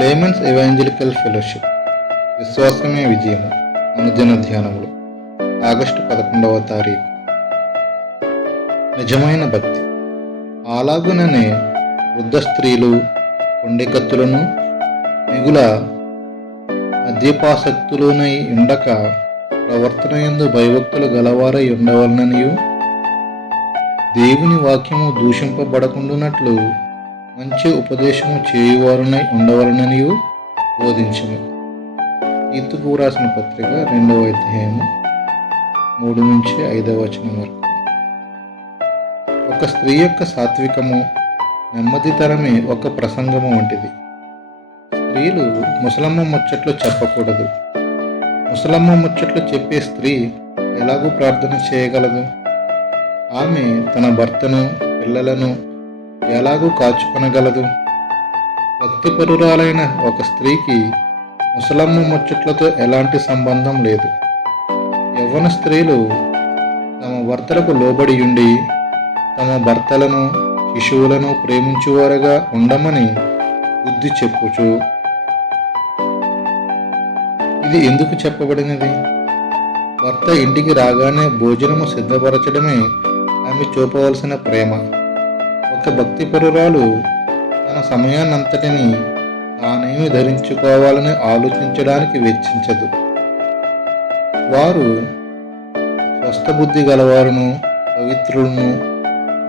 Layman's evangelical fellowship విశ్వాసమే విజయము అనుదిన ధ్యానములు August 11వ తారీఖు. నిజమైన భక్తి. అలాగుననే వృద్ధ స్త్రీలు కొండెకత్తులను మిగుల మద్యపాసక్తులునై ఉండక ప్రవర్తన యందు భయభక్తులు గలవారై ఉండవలననియు దేవుని వాక్యము దూషింపబడకుండునట్లు మంచి ఉపదేశము చేయువారునై ఉండవలననియు బోధించము. తీతుకు రాసిన పత్రిక 2వ అధ్యాయము 3 నుంచి 5వ వచనం వరకు. ఒక స్త్రీ యొక్క సాత్వికము నెమ్మదితరమే ఒక ప్రసంగము వంటిది. స్త్రీలు ముసలమ్మ ముచ్చట్లు చెప్పకూడదు. ముసలమ్మ ముచ్చట్లు చెప్పే స్త్రీ ఎలాగూ ప్రార్థన చేయగలదు? ఆమె తన భర్తను పిల్లలను ఎలాగూ కాచుకొనగలదు? భక్తిపరురాలైన ఒక స్త్రీకి ముసలమ్మ ముచ్చట్లతో ఎలాంటి సంబంధం లేదు. యవ్వన స్త్రీలు తమ భర్తలకు లోబడి ఉండి తమ భర్తలను శిశువులను ప్రేమించువారుగా ఉండమని బుద్ధి చెప్పుచు. ఇది ఎందుకు చెప్పబడినది? భర్త ఇంటికి రాగానే భోజనము సిద్ధపరచడమే ఆమె చూపవలసిన ప్రేమ. ఒక భక్తిపరురాలు తన సమయాన్నంతటిని తానేమి ధరించుకోవాలని ఆలోచించడానికి వెచ్చించదు. వారు స్వస్థబుద్ధి గలవారును పవిత్రులను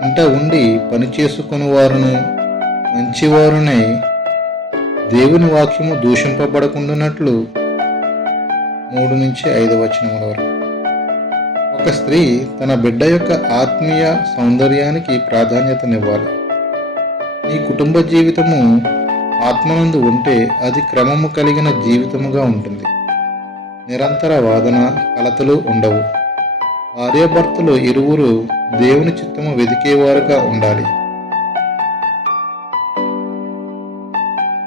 ఇంట ఉండి పనిచేసుకుని వారును మంచివారునై దేవుని వాక్యము దూషింపబడకుండానట్లు 3 నుంచి 5వ వచనముల వరకు. ఒక స్త్రీ తన బిడ్డ యొక్క ఆత్మీయ సౌందర్యానికి ప్రాధాన్యతనివ్వాలి. నీ కుటుంబ జీవితము ఆత్మనందు ఉంటే అది క్రమము కలిగిన జీవితముగా ఉంటుంది. నిరంతర వాదన కలతలు ఉండవు. భార్యాభర్తలు ఇరువురు దేవుని చిత్తము వెదికేవారుగా ఉండాలి.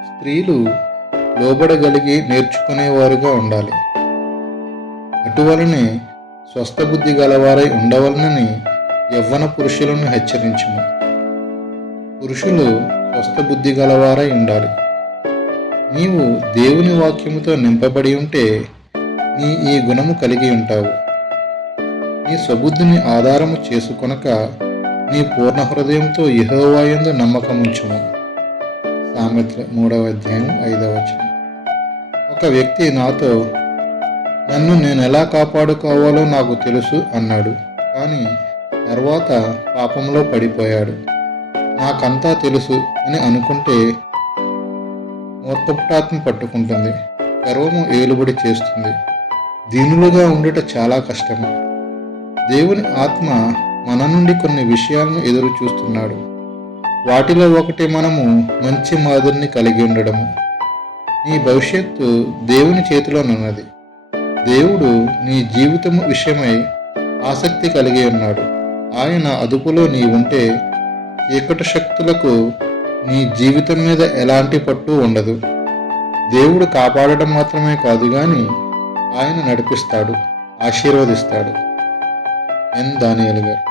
స్త్రీలు లోబడగలిగి నేర్చుకునేవారుగా ఉండాలి. అటువలనే స్వస్థబుద్ధి గలవారై ఉండవలనని యవ్వన పురుషులను హెచ్చరించుము. పురుషులు స్వస్థబుద్ధి గలవారై ఉండాలి. నీవు దేవుని వాక్యముతో నింపబడి ఉంటే నీ ఈ గుణము కలిగి ఉంటావు. నీ స్వబుద్ధిని ఆధారము చేసుకొనక నీ పూర్ణ హృదయంతో యెహోవా యందు నమ్మకముంచుము. సామెతలు 3వ అధ్యాయం 5వ వచనం. ఒక వ్యక్తి నాతో, నన్ను నేను ఎలా కాపాడుకోవాలో నాకు తెలుసు అన్నాడు. కానీ తర్వాత పాపంలో పడిపోయాడు. నాకంతా తెలుసు అని అనుకుంటే మూర్ఖపుటాత్మ పట్టుకుంటుంది. గర్వము ఏలుబడి చేస్తుంది. దీనులుగా ఉండుట చాలా కష్టము. దేవుని ఆత్మ మన నుండి కొన్ని విషయాలను ఎదురు చూస్తున్నాడు. వాటిలో ఒకటి మనము మంచి మాదిరిని కలిగి ఉండడము. నీ భవిష్యత్తు దేవుని చేతిలోనున్నది. దేవుడు నీ జీవితము విషయమై ఆసక్తి కలిగి ఉన్నాడు. ఆయన అదుపులో నీ ఉంటే చీకటి శక్తులకు నీ జీవితం మీద ఎలాంటి పట్టు ఉండదు. దేవుడు కాపాడడం మాత్రమే కాదు కానీ ఆయన నడిపిస్తాడు, ఆశీర్వదిస్తాడు. దానియేలు గారు.